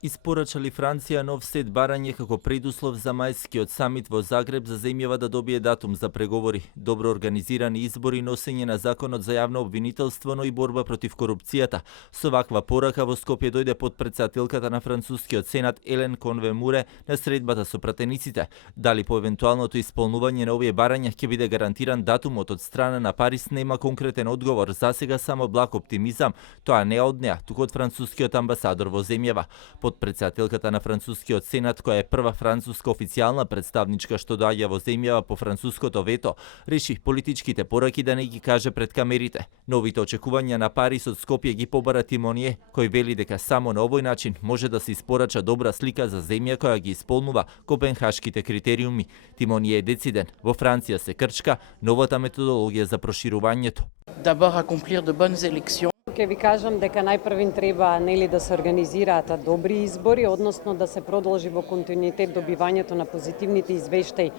Испорачали Франција нов сет барање како предуслов за мајскиот самит во Загреб за земјава да добие датум за преговори, добро организирани избори, носење на законот за јавно обвинителство, но и борба против корупцијата. Со ваква порака во Скопје дојде потпредседателката на францускиот сенат Елен Конве-Муре на средбата со пратениците. Дали по евентуалното исполнување на овие барања ќе биде гарантиран датумот од страна на Париз, нема конкретен одговор. Засега само благ оптимизам, тоа не од неа, туку од францускиот амбасадор во земјава. Потпредседателката на францускиот сенат, која е прва француска официјална представничка што доаѓа во земјава по француското вето, реши политичките пораки да не ги каже пред камерите. Новите очекувања на Париз од Скопје ги побара Тимоније, кој вели дека само на овој начин може да се испорача добра слика за земја која ги исполнува копенхашките критериуми. Тимоније е дециден. Во Франција се крчка новата методологија за проширувањето. D'abord accomplir de bonnes élections. Ке ви кажам дека најпрвин треба да се организираат добри избори, односно да се продолжи во континуитет добивањето на позитивните извештаи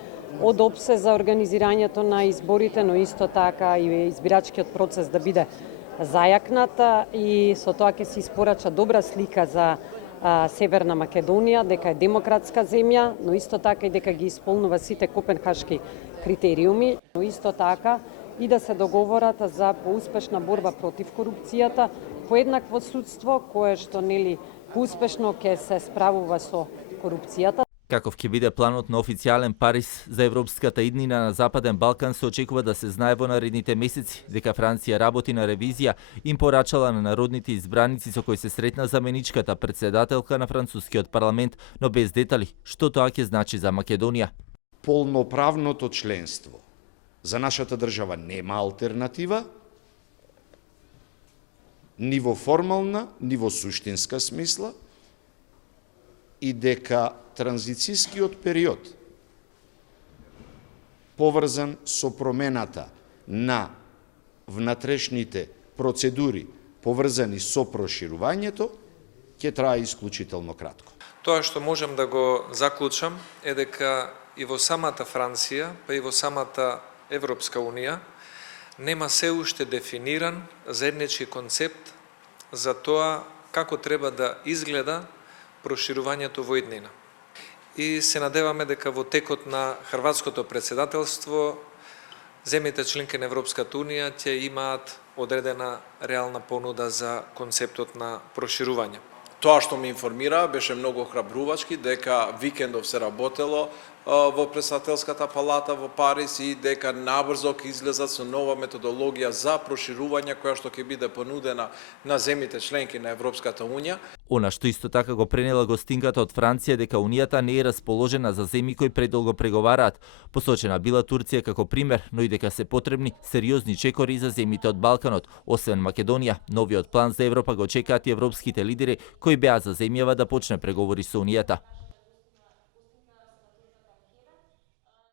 од ОПСЕ за организирањето на изборите, но исто така и избирачкиот процес да биде зајакната и со тоа ќе се испорача добра слика за Северна Македонија, дека е демократска земја, но исто така и дека ги исполнува сите копенхашки критериуми, но исто така и да се договорат за поуспешна борба против корупцијата, поеднакво судство кое што поуспешно ќе се справува со корупцијата. Каков ќе биде планот на официјален Париз за европската иднина на Западен Балкан, се очекува да се знае во наредните месеци. Дека Франција работи на ревизија, им порачала на народните избраници со кои се сретна заменичката председателка на францускиот парламент, но без детали што тоа ќе значи за Македонија. Полноправното членство за нашата држава нема алтернатива, ни во формална, ни во суштинска смисла, и дека транзицискиот период, поврзан со промената на внатрешните процедури, поврзани со проширувањето, ќе трае исклучително кратко. Тоа што можам да го заклучам е дека и во самата Франција, па и во самата Европска Унија, нема се уште дефиниран заеднички концепт за тоа како треба да изгледа проширувањето во иднина. И се надеваме дека во текот на хрватското председателство земјите членки на Европската Унија ќе имаат одредена реална понуда за концептот на проширување. Тоа што ме информира беше многу храбрувачки, дека викендов се работело во Претседателската палата во Париз и дека набрзо ќе излезат со нова методологија за проширување која што ќе биде понудена на земјите членки на Европската Унија. Она што исто така го пренела гостинката од Франција дека Унијата не е расположена за земји кои предолго преговараат. Посочена била Турција како пример, но и дека се потребни сериозни чекори за земјите од Балканот. Освен Македонија, новиот план за Европа го чекаат и европските лидери кои беа за земјава да почне преговори со Унијата.